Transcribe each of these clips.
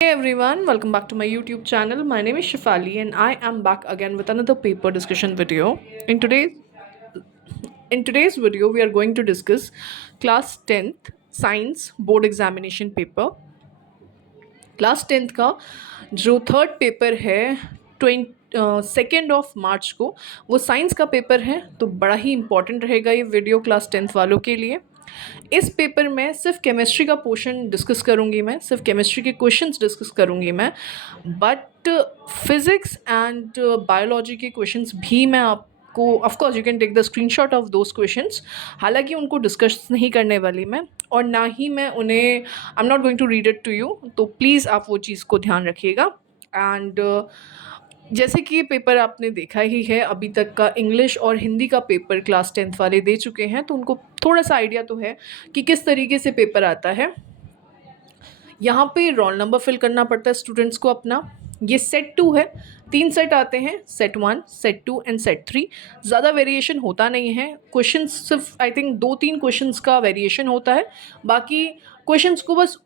Hey everyone, welcome back to my YouTube channel. My name is Shifali and I am back again with another paper discussion video. In today's video we are going to discuss class 10th science board examination paper. Class 10th का जो third paper है 2 को वो science का paper है, तो बड़ा ही important रहेगा ये वीडियो क्लास 10th वालों के लिए। इस पेपर में सिर्फ केमिस्ट्री का पोर्शन डिस्कस करूँगी, मैं सिर्फ केमिस्ट्री के क्वेश्चंस डिस्कस करूँगी मैं, बट फिज़िक्स एंड बायोलॉजी के क्वेश्चंस भी मैं आपको of course you can take the screenshot of those questions. हालांकि उनको डिस्कस नहीं करने वाली मैं, और ना ही मैं उन्हें I am not going to read it to you, तो प्लीज़ आप वो चीज़ को ध्यान रखिएगा। एंड जैसे कि ये पेपर आपने देखा ही है, अभी तक का इंग्लिश और हिंदी का पेपर क्लास 10th वाले दे चुके हैं, तो उनको थोड़ा सा आइडिया तो है कि किस तरीके से पेपर आता है। यहाँ पे रोल नंबर फिल करना पड़ता है स्टूडेंट्स को अपना। ये सेट 2 है, 3 सेट आते हैं, सेट 1, सेट 2 एंड सेट 3। ज़्यादा वेरिएशन होता नहीं है, क्वेश्चन सिर्फ आई थिंक 2-3 क्वेश्चंस का वेरिएशन होता है, बाकी क्वेश्चंस को बस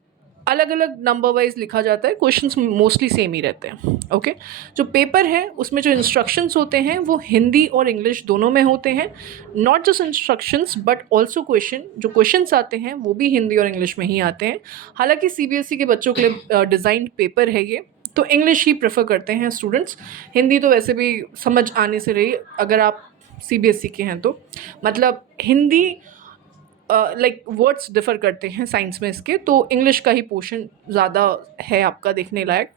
अलग अलग नंबर वाइज लिखा जाता है, क्वेश्चंस मोस्टली सेम ही रहते हैं। ओके, जो पेपर है उसमें जो इंस्ट्रक्शंस होते हैं वो हिंदी और इंग्लिश दोनों में होते हैं। Not just instructions but also जो क्वेश्चंस आते हैं वो भी हिंदी और इंग्लिश में ही आते हैं। हालांकि सीबीएसई के बच्चों के लिए डिज़ाइंड पेपर है ये, तो इंग्लिश ही प्रेफर करते हैं स्टूडेंट्स। हिंदी तो वैसे भी समझ आने से रही, अगर आप सीबीएसई के हैं तो मतलब हिंदी लाइक वर्ड्स डिफ़र करते हैं साइंस में इसके, तो इंग्लिश का ही पोर्शन ज़्यादा है आपका देखने लायक।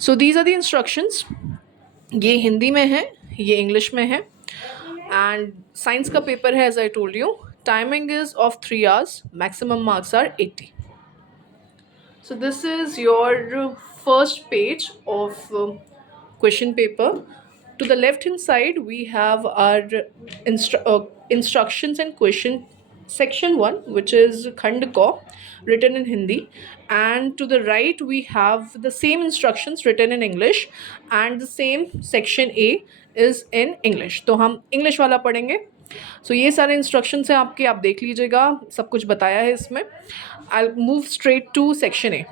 So these are the instructions, ये हिंदी में है, ये इंग्लिश में है। एंड साइंस का पेपर है as I told you, timing is of 3 hours, maximum marks are 80। So this is your first page of question paper. To the left hand side we have our instructions and question section 1, which is Khand Ka, written in Hindi, and to the right we have the same instructions written in English, and the same section A is in English. तो हम English वाला पढ़ेंगे। सो ये सारे instructions हैं आपके, आप देख लीजिएगा, सब कुछ बताया है इसमें। I move straight to section A.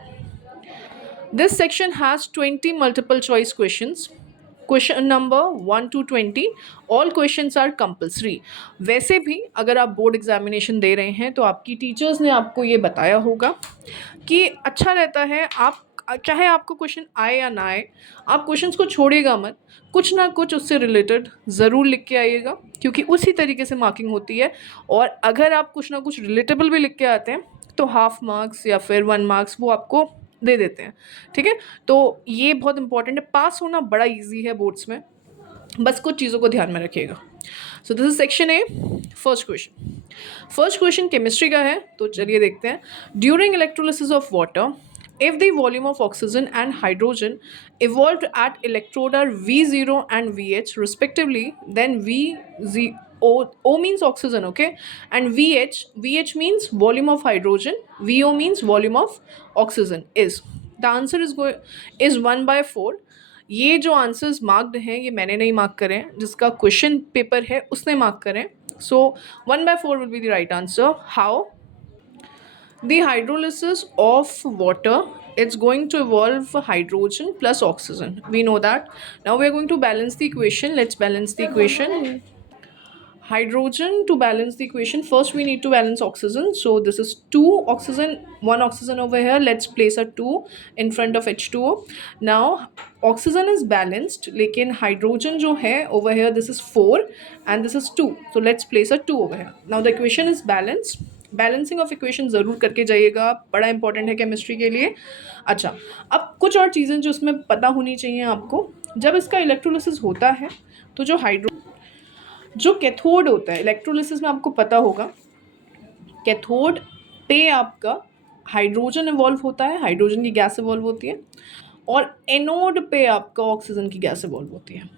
This section has 20 multiple choice questions. Question number 1 to 20, all questions are compulsory. वैसे भी अगर आप बोर्ड एग्जामिनेशन दे रहे हैं तो आपकी टीचर्स ने आपको ये बताया होगा कि अच्छा रहता है, आप चाहे आपको क्वेश्चन आए या ना आए, आप क्वेश्चंस को छोड़िएगा मत, कुछ ना कुछ उससे रिलेटेड ज़रूर लिख के आइएगा, क्योंकि उसी तरीके से मार्किंग होती है। और अगर आप कुछ ना कुछ रिलेटेबल भी लिख के आते हैं तो हाफ मार्क्स या फिर 1 मार्क्स वो आपको दे देते हैं। ठीक है, तो ये बहुत इंपॉर्टेंट है, पास होना बड़ा ईजी है बोर्ड्स में, बस कुछ चीज़ों को ध्यान में रखिएगा। So this is section A. First question chemistry का है, तो चलिए देखते हैं। During electrolysis of water, if the volume of oxygen and hydrogen evolved at electrode are V0 and VH respectively, then O means oxygen, okay, and VH means volume of hydrogen, VO means volume of oxygen, is the answer is 1/4। ये जो answers marked हैं ये मैंने नहीं mark करे हैं, जिसका question paper है उसने मार्क करें। सो 1/4 will be the right answer. How? The hydrolysis of water, it's going to evolve hydrogen plus oxygen, we know that. Now we are going to balance the equation. Let's balance the equation. Hydrogen, to balance the equation, first we need to balance oxygen. So this is 2 oxygen, 1 oxygen over here, let's place a 2 in front of H2O. Now oxygen is balanced, lekin hydrogen jo hai over here, this is 4 and this is 2, so let's place a 2 over here. Now the equation is balanced। Balancing of equation ज़रूर करके जाइएगा, बड़ा important है chemistry के लिए। अच्छा, अब कुछ और चीज़ें जो इसमें पता होनी चाहिए आपको। जब इसका इलेक्ट्रोलिसिस होता है तो जो कैथोड होता है इलेक्ट्रोलिसिस में, आपको पता होगा कैथोड पे आपका हाइड्रोजन इवॉल्व होता है, हाइड्रोजन की गैस इवॉल्व होती है, और एनोड पे आपका ऑक्सीजन की गैस इवॉल्व होती है।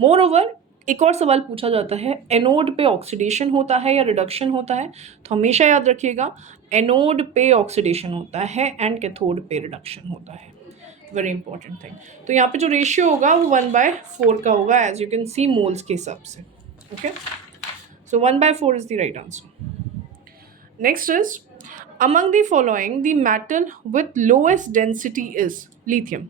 मोर ओवर एक और सवाल पूछा जाता है, एनोड पे ऑक्सीडेशन होता है या रिडक्शन होता है, तो हमेशा याद रखिएगा एनोड पे ऑक्सीडेशन होता है एंड कैथोड पे रिडक्शन होता है। Very important thing. तो यहाँ पे जो रेशियो होगा वो 1/4 का होगा, as you can see moles के हिसाब से। Okay, so 1/4 is the right answer. Next is among the following the metal with lowest density is lithium.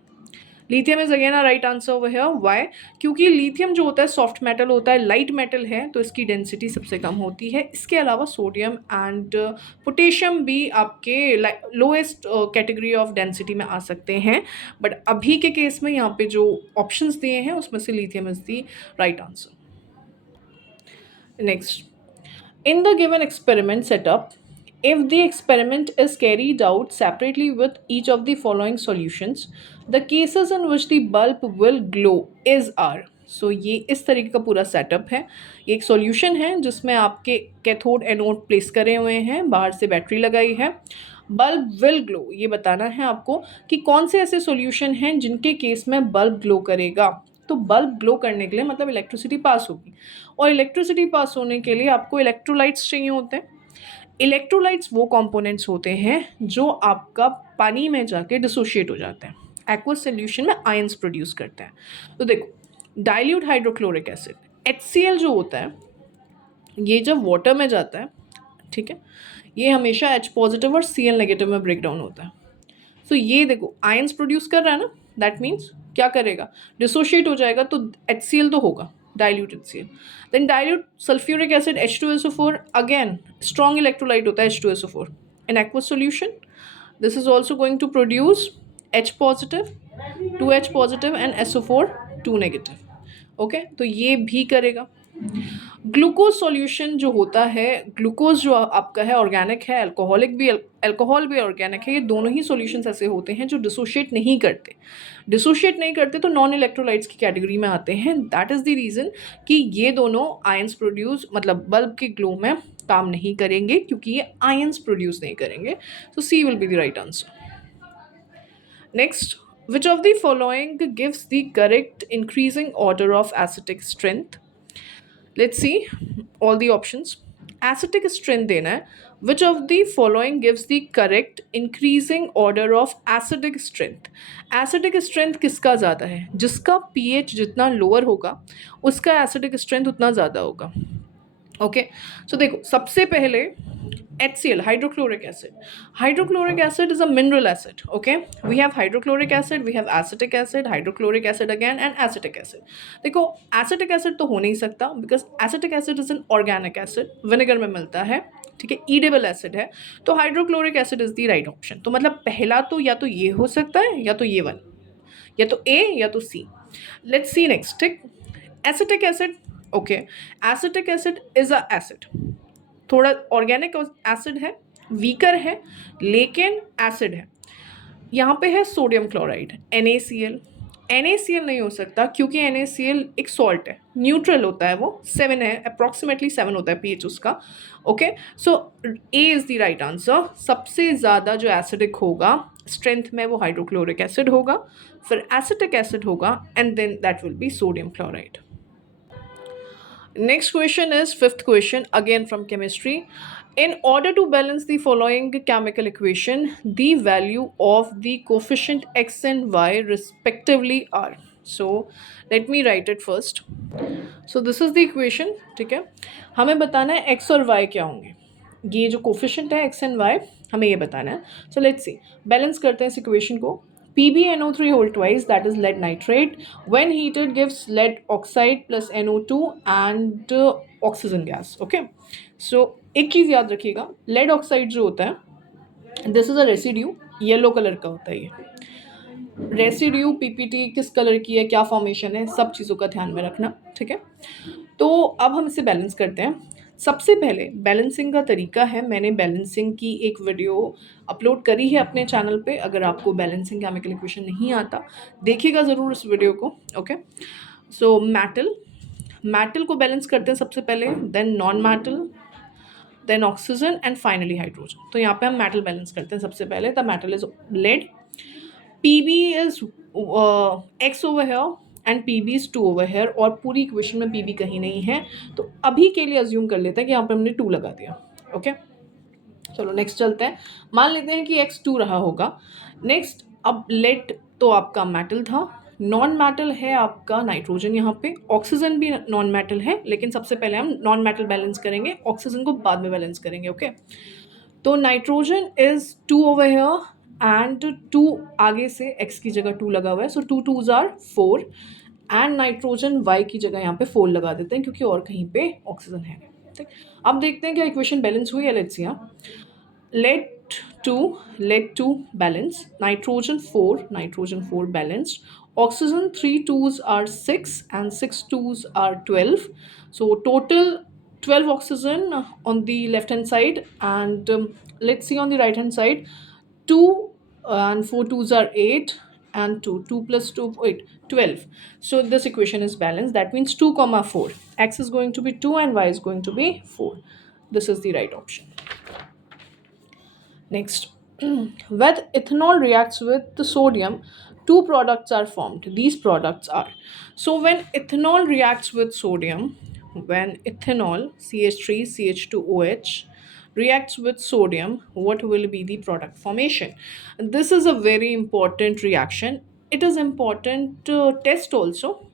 Lithium is again a right answer over here. Why? क्योंकि lithium जो होता है soft metal होता है, light metal है, तो इसकी density सबसे कम होती है. इसके अलावा सोडियम एंड पोटेशियम भी आपके लोएस्ट कैटेगरी ऑफ डेंसिटी में आ सकते हैं. बट अभी के केस में यहाँ पे जो ऑप्शंस दिए हैं उसमें से lithium is the right answer. Next, in the given experiment setup, if the experiment is carried out separately with each of the following solutions, the cases in which the bulb will glow is are. So ये इस तरीके का पूरा setup है. ये एक solution है जिसमें आपके कैथोड एनोड प्लेस करे हुए हैं, बाहर से बैटरी लगाई है. बल्ब विल ग्लो, ये बताना है आपको कि कौन से ऐसे सॉल्यूशन हैं जिनके केस में बल्ब ग्लो करेगा. तो बल्ब ग्लो करने के लिए मतलब इलेक्ट्रिसिटी पास होगी, और इलेक्ट्रिसिटी पास होने के लिए आपको इलेक्ट्रोलाइट्स चाहिए होते हैं. इलेक्ट्रोलाइट्स वो कंपोनेंट्स होते हैं जो आपका पानी में जाके डिसोशिएट हो जाते हैं, एक्वस सॉल्यूशन में आयंस प्रोड्यूस करते हैं. तो देखो, डाइल्यूट हाइड्रोक्लोरिक एसिड HCl जो होता है, ये जब वाटर में जाता है, ठीक है, ये हमेशा H पॉजिटिव और Cl नेगेटिव में ब्रेक डाउन होता है. तो ये देखो आयंस प्रोड्यूस कर रहा है ना, दैट मीन्स क्या करेगा, डिसोशिएट हो जाएगा, तो HCl तो होगा, dilute HCl. Then dilute sulphuric acid H2SO4, again strong electrolyte होता है H2SO4 in aqueous solution. This is also going to produce H positive, 2H positive and SO4 2 negative. Okay, तो ये भी करेगा. ग्लूकोज सॉल्यूशन जो होता है, ग्लूकोज जो आपका है ऑर्गेनिक है, अल्कोहल भी ऑर्गेनिक है. ये दोनों ही सॉल्यूशंस ऐसे होते हैं जो डिसोशिएट नहीं करते, तो नॉन इलेक्ट्रोलाइट्स की कैटेगरी में आते हैं. दैट इज़ द रीज़न कि ये दोनों आयंस प्रोड्यूस मतलब बल्ब के ग्लो में काम नहीं करेंगे, क्योंकि ये आयंस प्रोड्यूस नहीं करेंगे. So C will be the right answer. Next, which of the following gives the correct increasing order of acidic strength? Let's see all the options. Acidic strength देना है. Which of the following gives the correct increasing order of acidic strength? Acidic strength किसका ज़्यादा है? जिसका pH जितना lower होगा उसका acidic strength उतना ज़्यादा होगा. ओके, सो देखो, सबसे पहले HCl hydrochloric acid. Hydrochloric acid is a mineral acid. Okay, we have hydrochloric acid, we have acetic acid, hydrochloric acid again and acetic acid. देखो, एसिटिक एसिड तो हो नहीं सकता because acetic acid is an organic acid, vinegar में मिलता है, ठीक है, ईडेबल एसिड है. तो hydrochloric acid is the right option. तो मतलब पहला तो या तो ये हो सकता है या तो ये वन, या तो ए या तो सी. Let's see next. ठीक, acetic acid. Okay, acetic acid is a acid, थोड़ा ऑर्गेनिक एसिड है, वीकर है, लेकिन एसिड है. यहाँ पे है सोडियम क्लोराइड NaCl. NaCl नहीं हो सकता क्योंकि NaCl एक सॉल्ट है, न्यूट्रल होता है, वो 7 है, अप्रॉक्सीमेटली 7 होता है pH उसका. Okay, so A is the right answer. सबसे ज़्यादा जो एसिडिक होगा स्ट्रेंथ में वो हाइड्रोक्लोरिक एसिड होगा, फिर एसिटिक एसिड होगा, and then that will be sodium chloride. Next question is fifth question again from chemistry. In order to balance the following chemical equation, the value of the coefficient x and y respectively are. So let me write it first. So this is the equation. ठीक है, हमें बताना है x और y क्या होंगे. ये जो कोफिशिएंट है x and y हमें ये बताना है. So let's see, बैलेंस करते हैं इस इक्वेशन को. PbNO3 whole twice, that is lead nitrate, when heated gives lead oxide plus NO2 and oxygen gas. Okay, so एक चीज़ याद रखिएगा, lead oxide जो होता है, this is a residue, yellow colour का होता है. ये रेसिड्यू PPT किस कलर की है, क्या फॉर्मेशन है, सब चीज़ों का ध्यान में रखना. ठीक है, तो अब हम इसे बैलेंस करते हैं. सबसे पहले बैलेंसिंग का तरीका है, मैंने बैलेंसिंग की एक वीडियो अपलोड करी है अपने चैनल पे. अगर आपको बैलेंसिंग केमिकल इक्वेशन नहीं आता, देखिएगा ज़रूर इस वीडियो को. ओके, सो मेटल को बैलेंस करते हैं सबसे पहले, then non metal, then oxygen and finally hydrogen. तो यहाँ पे हम मेटल बैलेंस करते हैं सबसे पहले. The metal is lead, Pb is x over here and Pb is 2 over here, और पूरी इक्वेशन में Pb कहीं नहीं है, तो अभी के लिए अज्यूम कर लेते हैं कि यहाँ पे हमने 2 लगा दिया. ओके, चलो नेक्स्ट चलते हैं. मान लेते हैं कि x 2 रहा होगा. नेक्स्ट, अब लेड तो आपका मेटल था, नॉन मेटल है आपका नाइट्रोजन. यहाँ पे ऑक्सीजन भी नॉन मेटल है, लेकिन सबसे पहले हम नॉन मेटल बैलेंस करेंगे, ऑक्सीजन को बाद में बैलेंस करेंगे. ओके, तो nitrogen is 2 over here and 2 आगे से x की जगह 2 लगा हुआ है, so 2 2s are 4 and nitrogen y की जगह यहाँ पे 4 लगा देते हैं क्योंकि और कहीं पे ऑक्सीजन है। ठीक, अब देखते हैं क्या इक्वेशन बैलेंस हुई है। Let's see, let let 2 balance, nitrogen 4 balanced, oxygen 3 twos are 6 and 6 twos are 12, so total 12 oxygen on the left hand side, and let's see on the right hand side, 2 and 4 twos are 8 and 2 plus 2 8 12. So this equation is balanced, that means 2 comma 4, x is going to be 2 and y is going to be 4. This is the right option. Next, when ethanol reacts with the sodium, two products are formed. These products are, so when ethanol reacts with sodium, when ethanol CH3CH2OH reacts with sodium, what will be the product formation? This is a very important reaction. It is important test also.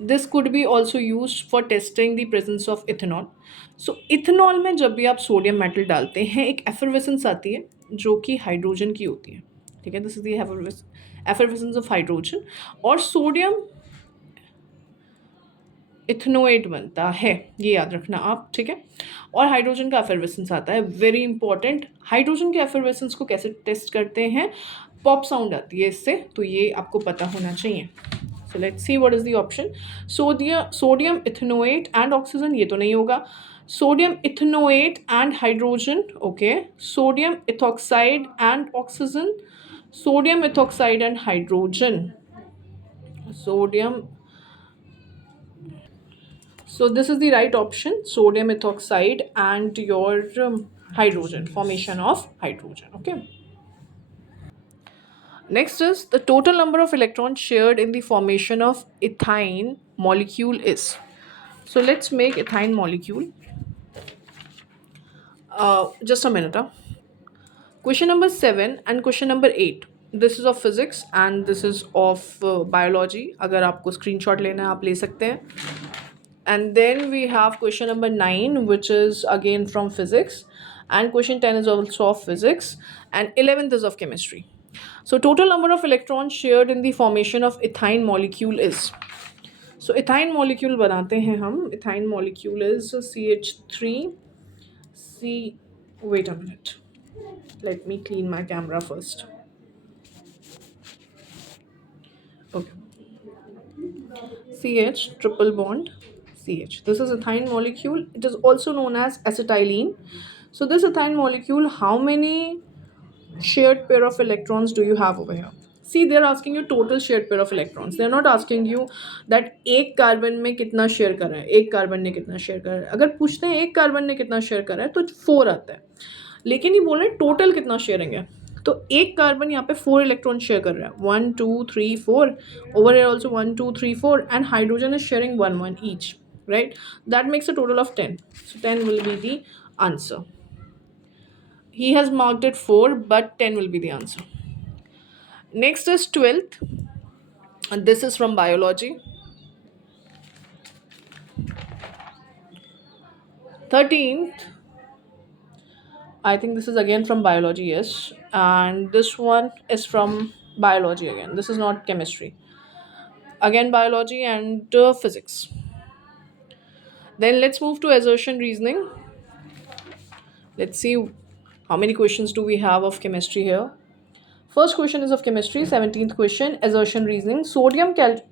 This could be also use for testing the presence of ethanol. So ethanol में जब भी आप sodium metal डालते हैं एक effervescence आती है जो कि हाइड्रोजन की होती है. ठीक है, this is the effervescence of hydrogen, और सोडियम इथनोएट बनता है, ये याद रखना आप. ठीक है, और हाइड्रोजन का एफरवेसेंस आता है. वेरी इंपॉर्टेंट, हाइड्रोजन के एफरवेसेंस को कैसे टेस्ट करते हैं, पॉप साउंड आती है इससे, तो ये आपको पता होना चाहिए. So let's see what is the option. Sodium ethanoate and oxygen, ये तो नहीं होगा. Sodium ethanoate and hydrogen, okay. Sodium ethoxide and oxygen. Sodium ethoxide and hydrogen. Sodium. So this is the right option. Sodium ethoxide and your hydrogen, formation of hydrogen. Okay. Next is the total number of electrons shared in the formation of ethyne molecule is. So let's make ethyne molecule. Just a minute. Question number 7 and question number 8. This is of physics and this is of biology. अगर आपको screenshot लेना है आप ले सकते हैं. And then we have question number 9, which is again from physics, and question 10 is also of physics, and 11th is of chemistry. So total number of electrons shared in the formation of ethyne molecule is. So ethyne molecule बनाते हैं हम. Ethyne molecule is CH3C. Wait a minute. Let me clean my camera first. Okay. CH triple bond CH. This is ethyne molecule. It is also known as acetylene. So this ethyne molecule, how many shared pair of electrons do you have over here? See, they are asking you total shared pair of electrons. They are not asking you that एक carbon में कितना share कर रहा है, एक carbon ने कितना share कर रहा है. अगर पूछते हैं एक कार्बन ने कितना शेयर कर रहा है तो 4 आता है, लेकिन ये बोल रहे हैं टोटल कितना शेयरिंग है. तो एक कार्बन यहाँ पे 4 इलेक्ट्रॉन शेयर कर रहा है, 1 2 3 4. Over here also 1 2 3 4, and hydrogen is sharing 1 1 each, right? That makes a total of 10. So 10 will be the answer. He has marked it 4, but 10 will be the answer. Next is 12th, and this is from biology. 13th, I think this is again from biology, yes. And this one is from biology again. This is not chemistry. Again biology and physics. Then let's move to assertion reasoning. Let's see how many questions do we have of chemistry here. First question is of chemistry, 17th question, assertion reasoning.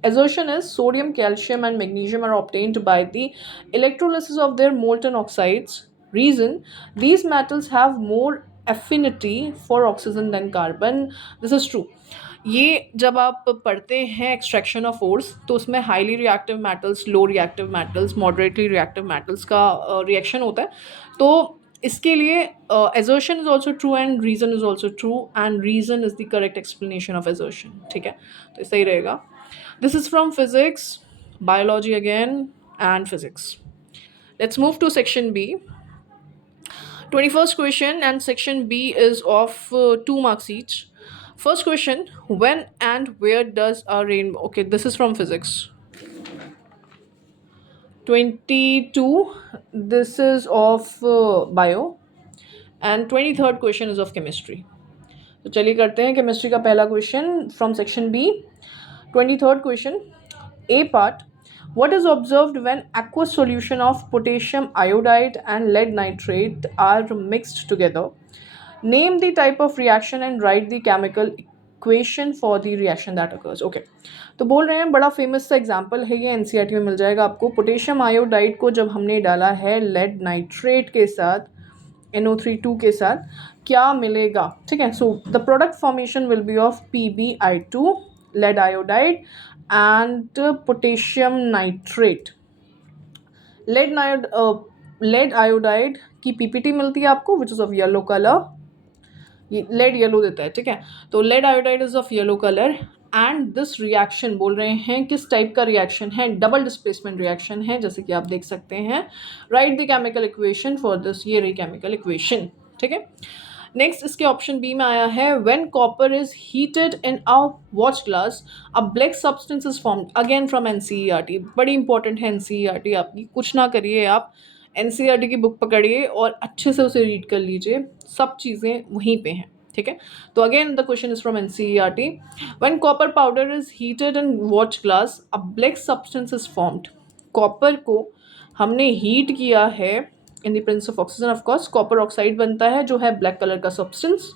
Assertion is sodium, calcium and magnesium are obtained by the electrolysis of their molten oxides. Reason, these metals have more affinity for oxygen than carbon. This is true. ये जब आप पढ़ते हैं extraction of ores तो उसमें highly reactive metals, low reactive metals, moderately reactive metals का reaction होता है. तो इसके लिए assertion is also true and reason is also true, and reason is the correct explanation of assertion. ठीक है, तो सही रहेगा. This is from physics, biology again, and physics. Let's move to section B. 21st question, and section B is of 2 marks each. First question, when and where does a rainbow... Okay, this is from physics. 22, this is of bio, and 23rd question is of chemistry. तो चलिए करते हैं chemistry का पहला question from section B. 23rd question, A part. What is observed when aqueous solution of potassium iodide and lead nitrate are mixed together? Name the type of reaction and write the chemical equation for the reaction that occurs. Okay. तो बोल रहे हैं बड़ा famous सा example है ये, NCERT में मिल जाएगा आपको. पोटेशियम आयोडाइड को जब हमने डाला है लेड नाइट्रेट के साथ, NO3 के साथ, क्या मिलेगा? ठीक है. So the product formation will be of PbI2, lead iodide and potassium nitrate. lead iodide की PPT मिलती है आपको which is of yellow colour. ये लेड येलो देता है. ठीक है. तो lead iodide is of yellow colour and this reaction बोल रहे हैं किस टाइप का रिएक्शन है? डबल डिस्प्लेसमेंट रिएक्शन है, जैसे कि आप देख सकते हैं. Right the chemical equation for this. ये रही केमिकल इक्वेशन. ठीक है. नेक्स्ट इसके ऑप्शन बी में आया है when copper is heated in a watch glass a black substance is formed. Again from NCERT. बड़ी इंपॉर्टेंट है एनसीईआरटी आपकी. कुछ ना करिए आप, एनसीईआरटी की बुक पकड़िए और अच्छे से उसे रीड कर लीजिए. सब चीज़ें वहीं पे हैं. ठीक है. तो again the question is from NCERT. When copper powder is heated in watch glass a black substance is formed. Copper को हमने हीट किया है in the presence of oxygen. Of course copper oxide बनता है जो है ब्लैक कलर का substance.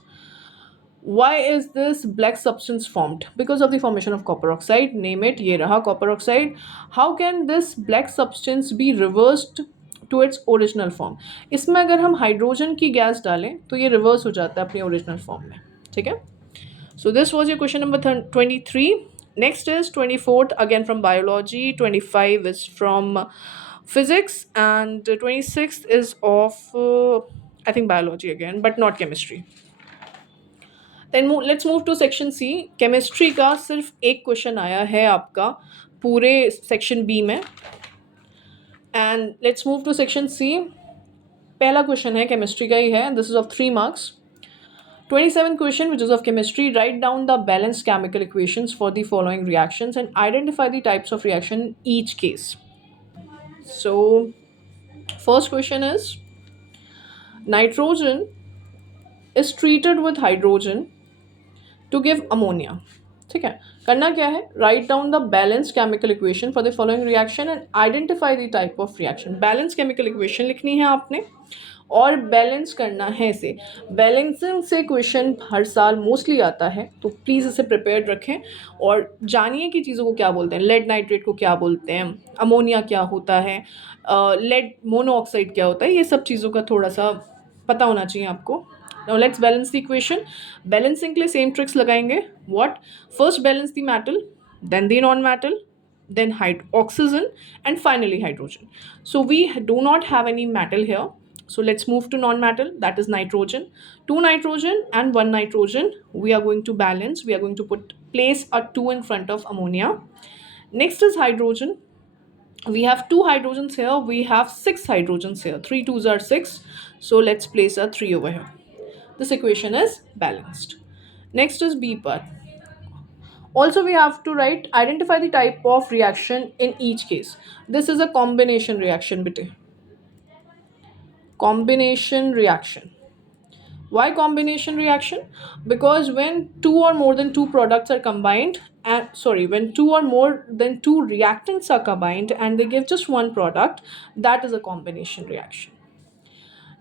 Why is this black substance formed? Because of the formation of copper oxide. Name it. ये रहा copper oxide. How can this black substance be reversed to its original form? इसमें अगर हम hydrogen की gas डालें तो ये reverse हो जाता है अपनी ओरिजिनल फॉर्म में. ठीक है. So this was your question number 23. Next is 24th, again from biology. 25 is from physics, and 26th is of I think biology again, but not chemistry. Then let's move to section C. Chemistry का सिर्फ एक question आया है आपका पूरे section B में. And let's move to section C. पहला question है केमिस्ट्री का ही है. This is of 3 marks. 27th question, which is of chemistry. Write down the balanced chemical equations for the following reactions and identify the types of reaction in each case. So first question is nitrogen is treated with hydrogen to give ammonia. ठीक है. करना क्या है? Write down the balanced chemical equation for the following reaction and identify the type of reaction. Balance chemical equation लिखनी है आपने और balance करना है इसे. बैलेंसिंग से क्वेश्चन हर साल मोस्टली आता है, तो प्लीज़ इसे प्रिपेयर्ड रखें और जानिए कि चीज़ों को क्या बोलते हैं. लेड नाइट्रेट को क्या बोलते हैं, अमोनिया क्या होता है, लेड मोनोऑक्साइड क्या होता है, ये सब चीज़ों का थोड़ा सा पता होना चाहिए आपको. Now let's balance the equation. Balancing के लिए same tricks लगाएंगे. What? First balance the metal, then the non-metal, then oxygen, and finally hydrogen. So we do not have any metal here. So let's move to non-metal. That is nitrogen. 2 nitrogen and 1 nitrogen. We are going to balance. We are going to place a 2 in front of ammonia. Next is hydrogen. We have 2 hydrogens here. We have 6 hydrogens here. 3 2s are 6. So let's place a 3 over here. This equation is balanced. Next is B part. Also we have to identify the type of reaction in each case. This is a combination reaction bete. Combination reaction. Why combination reaction? Because when two or more than 2 products are combined, when 2 or more than 2 reactants are combined and they give just one product, that is a combination reaction.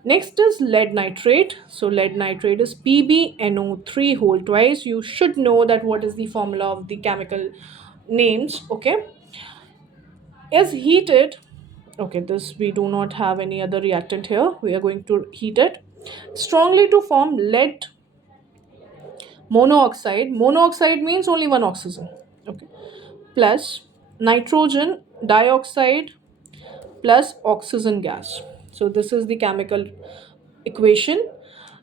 Next is lead nitrate. So lead nitrate is PbNO3 whole twice. You should know that what is the formula of the chemical names. Okay. Is heated. Okay, this we do not have any other reactant here. We are going to heat it strongly to form lead monoxide. Monoxide means only one oxygen. Okay. Plus nitrogen dioxide plus oxygen gas. So this is the chemical equation.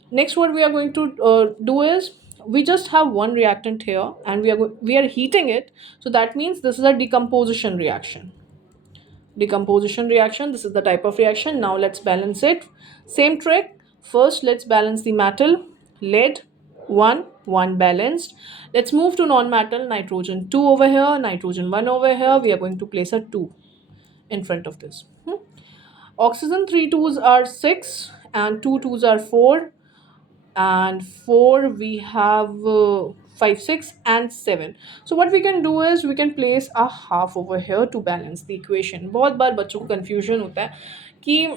Next, what we are going to do is we just have one reactant here and we are heating it. So that means this is a decomposition reaction. Decomposition reaction. This is the type of reaction. Now let's balance it. Same trick. First, let's balance the metal. Lead 1 balanced. Let's move to non-metal. Nitrogen 2 over here, nitrogen 1 over here. We are going to place a 2 in front of this. Oxygen 3 2s are 6 and 2 2s are 4, and 4 we have 5 6 and 7. So what we can do is we can place a half over here to balance the equation. बहुत बार बच्चों को confusion होता है कि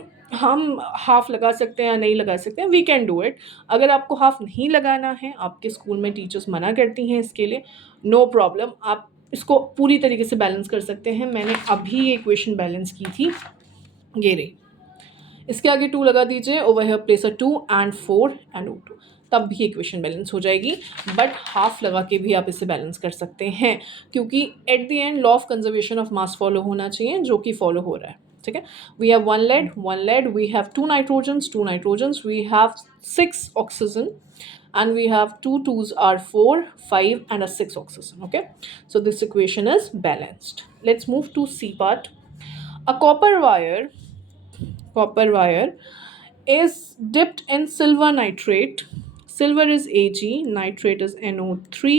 हम half लगा सकते हैं या नहीं लगा सकते हैं. We can do it. अगर आपको हाफ नहीं लगाना है, आपके स्कूल में टीचर्स मना करती हैं इसके लिए, नो प्रॉब्लम, आप इसको पूरी तरीके से बैलेंस कर सकते हैं. मैंने अभी ये इक्वेशन बैलेंस की थी, ये रही. इसके आगे 2 लगा दीजिए, over here place a 2 and 4 and O2, तब भी इक्वेशन बैलेंस हो जाएगी. बट हाफ लगा के भी आप इसे बैलेंस कर सकते हैं, क्योंकि at the end law of conservation of mass follow होना चाहिए, जो कि फॉलो हो रहा है. ठीक है. We have one lead, we have two nitrogens, we have 6 oxygen, and we have 2 2s are 4 5 and a 6 oxygen. Okay, so this equation is balanced. Let's move to C part. A copper wire is dipped in silver nitrate. Silver is Ag, nitrate is NO3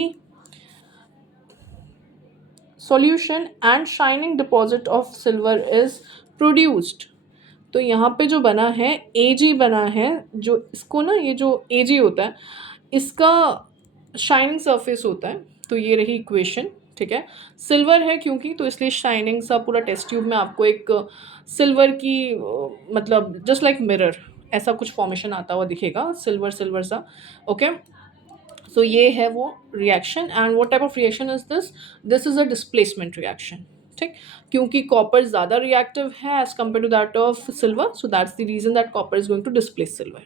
solution, and shining deposit of silver is produced. तो यहाँ पे जो बना है Ag बना है, जो इसको ना, ये जो Ag होता है इसका शाइनिंग सरफेस होता है. तो ये रही इक्वेशन. ठीक है. सिल्वर है क्योंकि, तो इसलिए शाइनिंग सा पूरा टेस्ट ट्यूब में आपको एक सिल्वर की मतलब जस्ट लाइक मिरर ऐसा कुछ फॉर्मेशन आता हुआ दिखेगा, सिल्वर सिल्वर सा. ओके. सो ये है वो reaction. And what type of reaction is this? This is a displacement reaction. ठीक. क्योंकि कॉपर ज़्यादा रिएक्टिव है as compare to that of silver, so that's the reason that copper is going to displace silver.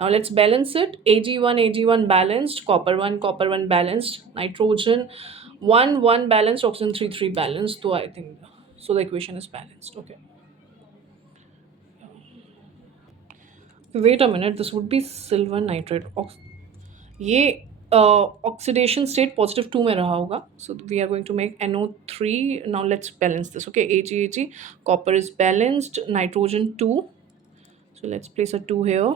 Now let's balance it. Ag1 balanced, copper 1 balanced, nitrogen 1 balanced, oxygen 3 balanced. So I think so the equation is balanced. Okay. Wait a minute. This would be silver nitrate. ये oxidation state positive 2 में रहा होगा. So we are going to make NO3. Now let's balance this. Okay. Ag, copper is balanced, nitrogen 2. So let's place a 2 here.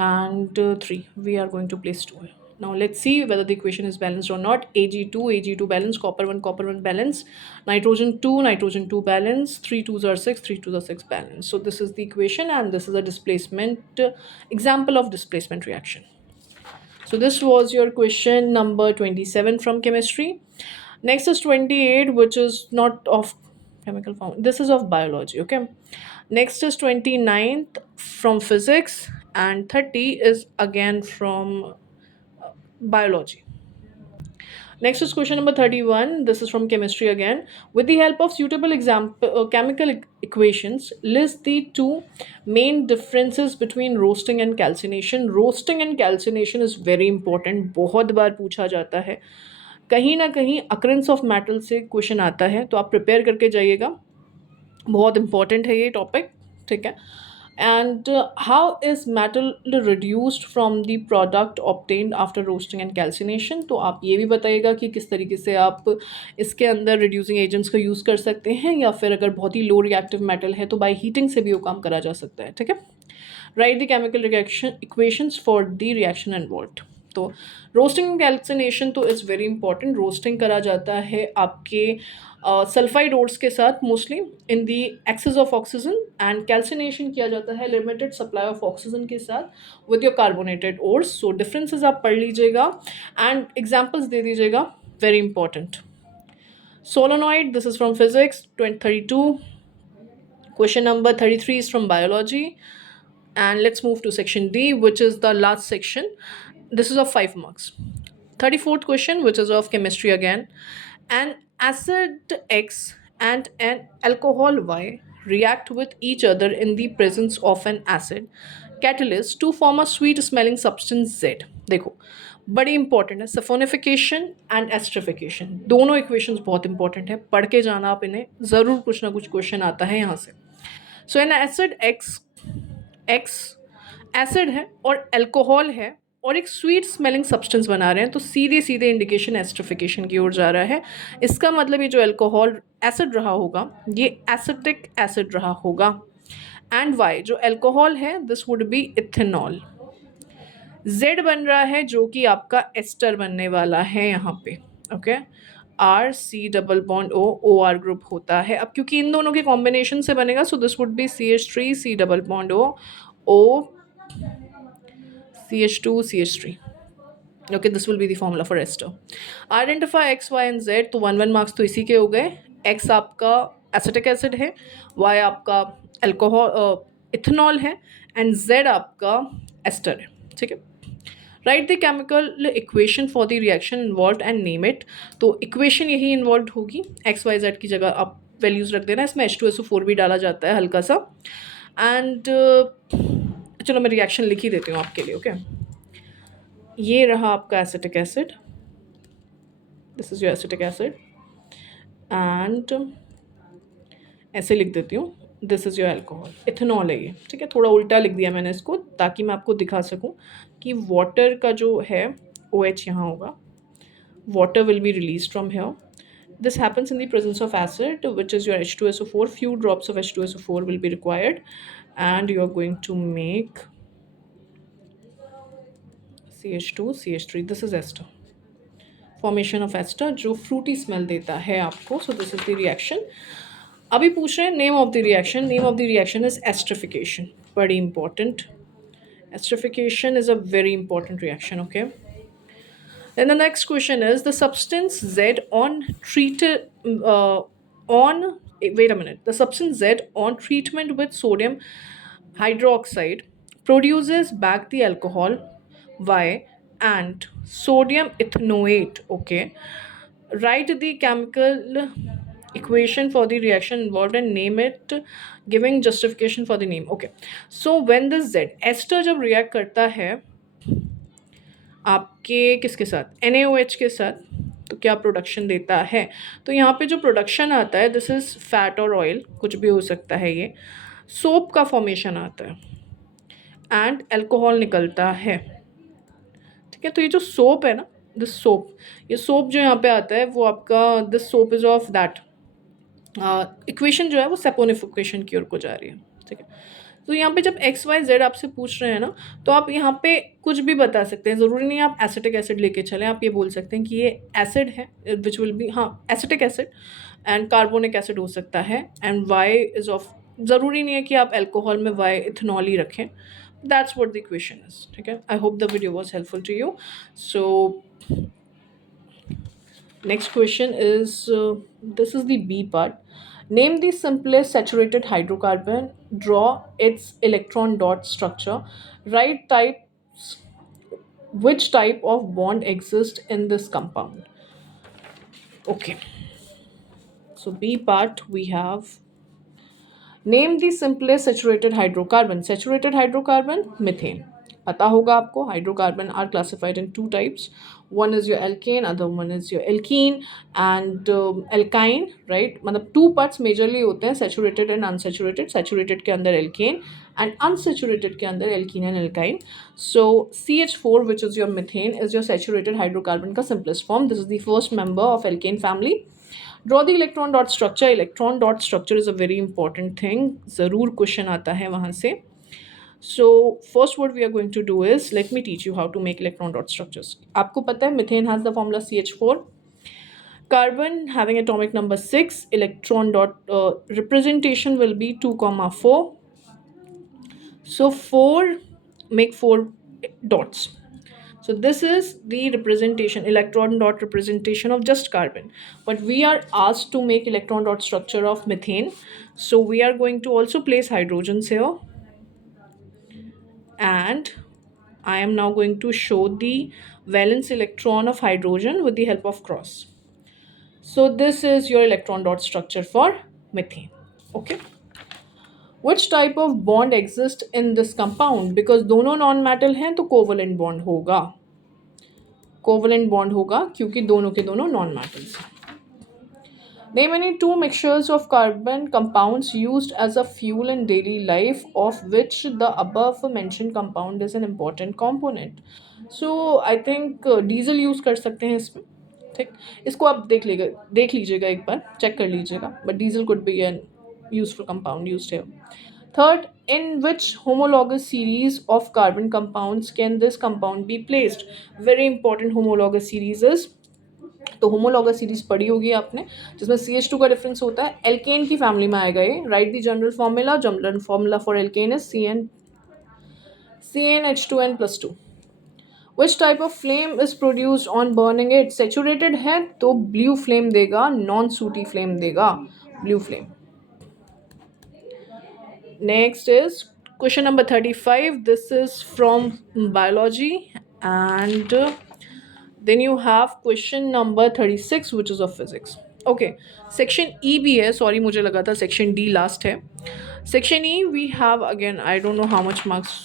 And 3 we are going to place 2 here. Now let's see whether the equation is balanced or not. Ag2 balanced, copper 1 balanced, nitrogen 2 balanced, 3 2s are 6, 3 2s are 6 balanced. So this is the equation, and this is a displacement example of displacement reaction. So this was your question number 27 from chemistry. Next is 28, which is not of chemical form. This is of biology. Okay. Next is 29th from physics, and 30 is again from biology. Next is question number 31. This is from chemistry again. With the help of suitable chemical equations, list the two main differences between roasting and calcination. Roasting and calcination is very important. बहुत बार पूछा जाता है, कहीं ना कहीं occurrence of metal से question आता है, तो आप प्रिपेयर करके जाइएगा. बहुत इंपॉर्टेंट है ये टॉपिक. ठीक है. And how is metal reduced from the product obtained after roasting and calcination. तो आप ये भी बताइएगा कि किस तरीके से आप इसके अंदर रिड्यूसिंग एजेंट्स का यूज़ कर सकते हैं, या फिर अगर बहुत ही लो रिएक्टिव मेटल है तो बाय हीटिंग से भी वो काम करा जा सकता है. ठीक है. Right the chemical reaction equations for the reaction involved. तो रोस्टिंग एंड कैल्सिनेशन तो इज़ वेरी इंपॉर्टेंट. रोस्टिंग करा जाता है आपके सल्फाइड ओर्स के साथ mostly in the excess of oxygen, and calcination किया जाता है लिमिटेड सप्लाई ऑफ ऑक्सीजन के साथ with your carbonated ores. So differences आप पढ़ लीजिएगा एंड एग्जाम्पल्स दे दीजिएगा, very important. Solenoid, this is from physics 32. Question number 33 is from biology. And let's move to section D, which is the last section. This is of 5 marks. 34th question, which is of chemistry again. An acid X and an alcohol Y react with each other in the presence of an acid catalyst to form a sweet smelling substance Z. देखो बड़ी important है. सफोनिफिकेशन and esterification, दोनों equations बहुत important है, पढ़ के जाना आप इन्हें, ज़रूर कुछ ना कुछ क्वेश्चन आता है यहाँ से. सो एन एसिड एक्स एसिड है और अल्कोहल है और एक स्वीट स्मेलिंग सब्सटेंस बना रहे हैं, तो सीधे सीधे इंडिकेशन एस्ट्रिफिकेशन की ओर जा रहा है. इसका मतलब ये जो अल्कोहल एसिड रहा होगा ये एसिटिक एसिड रहा होगा. एंड वाई, जो अल्कोहल है this would be ethanol. Z बन रहा है जो कि आपका एस्टर बनने वाला है यहाँ पे. Okay. R C double bond O R group होता है. अब क्योंकि इन दोनों के कॉम्बिनेशन से बनेगा, so this would be CH3 C double bond O CH2CH3. Okay, this will be the formula for ester. Identify x, y and z. तो 1 marks तो इसी के हो गए. x आपका एसिटिक एसिड है, y आपका अल्कोहल इथेनॉल है, एंड z आपका एस्टर है. ठीक है. Right the chemical equation for the reaction involve and name it. तो इक्वेशन यही इन्वॉल्व होगी, एक्स वाई जेड की जगह आप वैल्यूज़ रख देना. इसमें H2SO4 भी डाला जाता है हल्का सा. एंड चलो मैं रिएक्शन लिख ही देती हूँ आपके लिए. ओके, ये रहा आपका acetic acid. This is your acetic acid. And ऐसे लिख देती हूँ, this is your alcohol. Ethanol है ये. ठीक है, थोड़ा उल्टा लिख दिया मैंने इसको ताकि मैं आपको दिखा सकूँ कि वाटर का जो है OH यहाँ होगा. Water will be released from here. This happens in the presence of acid, which is your H2SO4. Few drops of H2SO4 will be required, and you are going to make CH2CH3. This is ester. Formation of ester जो fruity smell देता है आपको. So this is the reaction. अभी पूछ रहे हैं name of the reaction. Name of the reaction is esterification. बड़ी important. Esterification is a very important reaction. Okay. Then the next question is the substance Z on treated wait a minute. The substance Z on treatment with sodium hydroxide produces back the alcohol Y and sodium ethanoate. Okay. Write the chemical equation for the reaction involved and name it, giving justification for the name. Okay. So when the Z ester जब react करता है आपके किसके साथ, NaOH के साथ, तो क्या प्रोडक्शन देता है. तो यहाँ पे जो प्रोडक्शन आता है, दिस इज़ फैट और ऑयल, कुछ भी हो सकता है. ये सोप का फॉर्मेशन आता है एंड अल्कोहल निकलता है. ठीक है, तो ये जो सोप है ना, दिस सोप, ये सोप जो यहाँ पे आता है वो आपका, this soap is of that equation जो है वो सेपोनिफिकेशन की ओर को जा रही है. ठीक है, तो यहाँ पे जब एक्स वाई जेड आपसे पूछ रहे हैं ना, तो आप यहाँ पे कुछ भी बता सकते हैं. ज़रूरी नहीं आप एसिटिक एसिड लेके चलें. आप ये बोल सकते हैं कि ये एसिड है, विच विल बी, हाँ, acetic acid and carbonic acid हो सकता है. एंड वाई इज ऑफ, ज़रूरी नहीं है कि आप अल्कोहल में वाई इथेनॉल ही रखें. That's what the equation is. ठीक है, I hope the video was helpful to you. So next question is this is the B part. Name the simplest saturated hydrocarbon. Draw its electron dot structure. Write types. Which type of bond exists in this compound? Okay. So B part we have. Name the simplest saturated hydrocarbon. Saturated hydrocarbon, methane. पता होगा आपको. Hydrocarbon are classified in 2 types. One is your alkane, other one is your alkene and alkyne. Right, मतलब 2 parts majorly होते हैं, saturated and unsaturated. Saturated के अंदर alkene and unsaturated के अंदर alkene and alkyne. So CH4 which is your methane is your saturated hydrocarbon का simplest form. This is the first member of alkane family. Draw the electron dot structure. Electron dot structure is a very important thing. ज़रूर question आता है वहाँ से. So first what we are going to do is, let me teach you how to make electron dot structures. आपको पता है methane has the formula CH4. Carbon having atomic number 6. Electron dot representation will be 2,4. So 4 make 4 dots. So this is the representation, electron dot representation of just carbon. But we are asked to make electron dot structure of methane. So we are going to also place hydrogens here. And I am now going to show the valence electron of hydrogen with the help of cross. So this is your electron dot structure for methane. Okay. Which type of bond exists in this compound? Because दोनों non metal हैं तो covalent bond होगा. Covalent bond होगा क्योंकि दोनों के दोनों non metals हैं. Name any 2 mixtures of carbon compounds used as a fuel in daily life, of which the above mentioned compound is an important component. So I think diesel use कर सकते हैं इसमें. ठीक, इसको आप देख लीजिएगा एक बार, चेक कर लीजिएगा. But diesel could be an useful compound used here. Third, in which homologous series of carbon compounds can this compound be placed? Very important homologous series is, तो होमोलॉगस सीरीज पढ़ी होगी आपने, जिसमें CH2 का difference होता है. Alkene की family में आएगा ये. Write the general formula. General formula for alkane is CN CnH2n plus 2. Which type of flame is produced on burning it? Saturated है तो blue flame देगा, non-sooty flame देगा, blue flame. Next is question number 35. This is from biology, and then you have question number 36, which is of physics. Okay, section E भी है. Sorry, मुझे लगा था section D last है. Section E we have again. I don't know how much marks.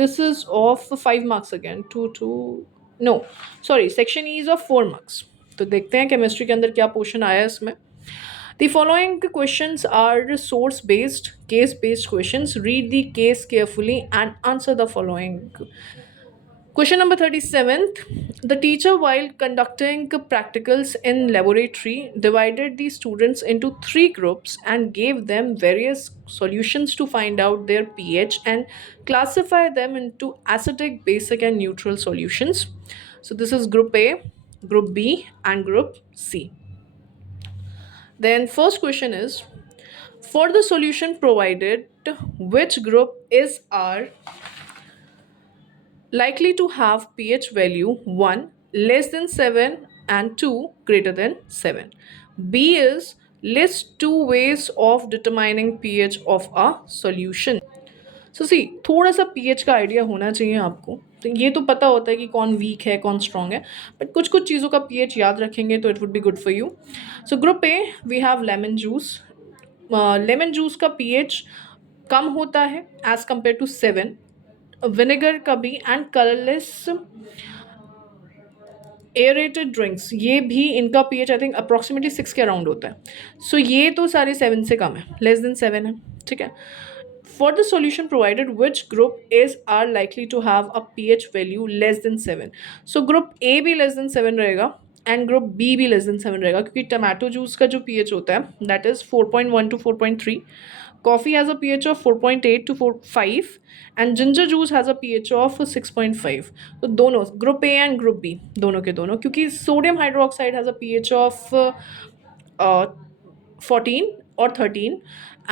This is of 5 marks again. No, sorry. Section E is of 4 marks. तो देखते हैं chemistry के अंदर क्या पोर्शन आया है इसमें. The following questions are source based, case based questions. Read the case carefully and answer the following. Question number 37th. The teacher, while conducting practicals in laboratory, divided the students into 3 groups and gave them various solutions to find out their pH and classify them into acidic, basic, and neutral solutions. So, this is group A, group B, and group C. Then, first question is, for the solution provided, which group is R likely to have pH value 1 less than 7 and 2 greater than 7? B is, list 2 ways of determining pH of a solution. So see, थोड़ा सा pH का idea होना चाहिए आपको. तो ये तो पता होता है कि कौन वीक है कौन स्ट्रॉन्ग है, बट कुछ कुछ चीज़ों का pH याद रखेंगे तो it would be good for you. So group A V have lemon juice. Lemon juice का pH कम होता है एज कम्पेयर टू 7. विनेगर का भी, एंड कलरलेस एयरेटेड ड्रिंक्स, ये भी इनका pH आई थिंक अप्रॉक्सीमेटली 6 के अराउंड होता है. सो ये तो सारे 7 से कम है, लेस देन 7 है. ठीक है. For the solution provided, which group are likely to have a pH value less than 7? So group A भी less than 7 रहेगा and group B भी less than 7 रहेगा, क्योंकि टमाटो जूस का जो pH होता है that is 4.1 to 4.3. Coffee has a pH of 4.8 to 5 and ginger juice has a pH of 6.5. तो दोनों group A and group B दोनों के दोनों, क्योंकि sodium hydroxide has a pH of 14 or 13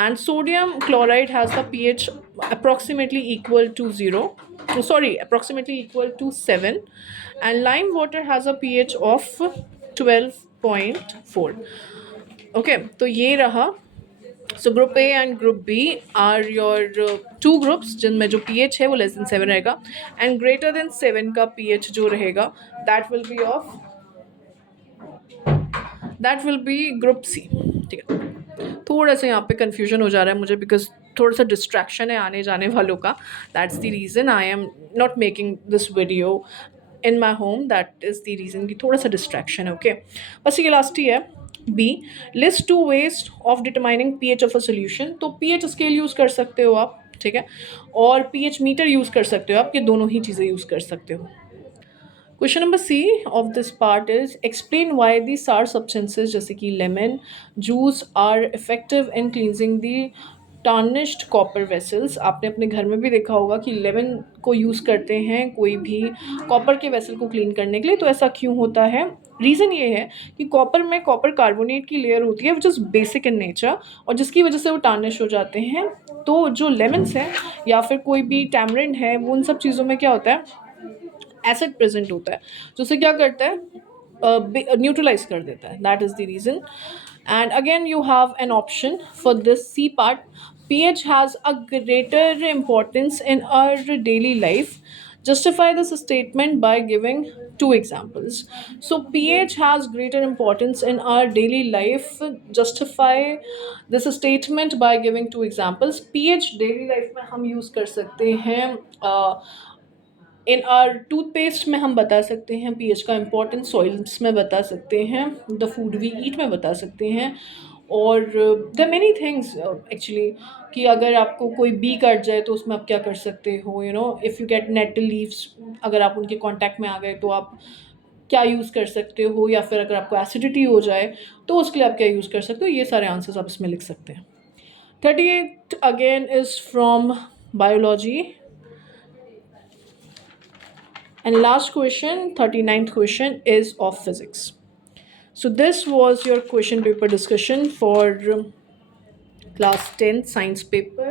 and sodium chloride has the pH approximately equal to 0, approximately equal to 7, and lime water has a pH of 12.4. okay, तो ये रहा. So group A and group B are your 2 groups जिनमें जो pH है वो less than 7 रहेगा, and greater than 7 का pH जो रहेगा that will be group C. ठीक है. थोड़ा सा यहाँ पे कन्फ्यूजन हो जा रहा है मुझे बिकॉज थोड़ा सा डिस्ट्रैक्शन है आने जाने वालों का. That's the reason I am not making this video in my home. That is the reason कि थोड़ा सा डिस्ट्रैक्शन है. ओके, बस ये लास्ट ही है. B, list 2 ways of determining pH of a solution. तो pH स्केल यूज़ कर सकते हो आप, ठीक है, और pH मीटर यूज़ कर सकते हो आप. ये दोनों ही चीज़ें यूज़ कर सकते हो. Question number C of this part is, explain why the sour substances जैसे कि lemon juice are effective in cleansing the tarnished copper vessels. आपने अपने घर में भी देखा होगा कि लेमन को यूज़ करते हैं कोई भी कॉपर के वेसल को क्लीन करने के लिए. तो ऐसा क्यों होता है? रीज़न ये है कि कॉपर में कॉपर कार्बोनेट की लेयर होती है which is basic in nature, और जिसकी वजह से वो टार्निश हो जाते हैं. तो जो लेमन्स हैं या फिर कोई भी टैमरिंड है, वो उन सब चीज़ों में क्या होता है, एसिड प्रेजेंट होता है, जो उसे क्या करता है, न्यूट्रलाइज कर देता है. That is the reason. And again you have an option for this C part. pH has a greater importance in our daily life. Justify this statement by giving 2 examples. So pH has greater importance in our daily life. Justify this statement by giving 2 examples. pH daily life में हम use कर सकते हैं. इन are toothpaste में हम बता सकते हैं pH का इम्पोर्टेंस, सॉइल्स में बता सकते हैं, द फूड वी ईट में बता सकते हैं, और द मैनी थिंग्स एक्चुअली. कि अगर आपको कोई बी कट जाए तो उसमें आप क्या कर सकते हो, you know, if you get nettle leaves, अगर आप उनके कांटेक्ट में आ गए तो आप क्या यूज़ कर सकते हो, या फिर अगर आपको एसिडिटी हो जाए तो उसके लिए आप क्या यूज़ कर सकते हो. ये सारे आंसर्स आप इसमें लिख सकते हैं. 38 again is from biology. And last question, 39th question, is of physics. So this was your question paper discussion for class 10 science paper.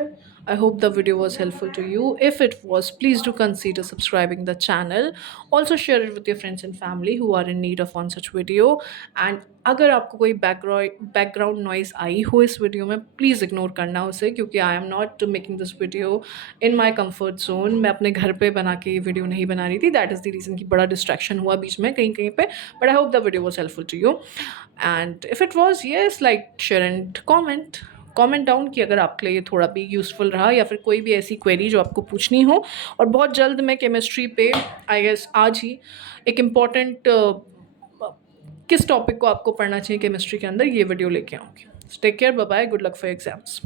I hope the video was helpful to you. If it was, please do consider subscribing the channel. Also share it with your friends and family who are in need of one such video. And अगर आपको कोई background noise I हो इस video में, please ignore करना उसे, क्योंकि आई am not making this video in my comfort zone. मैं अपने घर पे बना के ये वीडियो नहीं बना रही थी. दैट इज़ द रीज़न कि बड़ा डिस्ट्रैक्शन हुआ बीच में कहीं कहीं पे. But I hope the video was helpful to you. And if it was, yes, like, share and comment down कि अगर आपके लिए ये थोड़ा भी यूज़फुल रहा, या फिर कोई भी ऐसी क्वेरी जो आपको पूछनी हो. और बहुत जल्द मैं केमिस्ट्री पे, आई गेस आज ही, एक इम्पॉर्टेंट किस टॉपिक को आपको पढ़ना चाहिए केमिस्ट्री के अंदर, ये वीडियो लेके आऊँगी. Take care, bye bye, good luck for exams.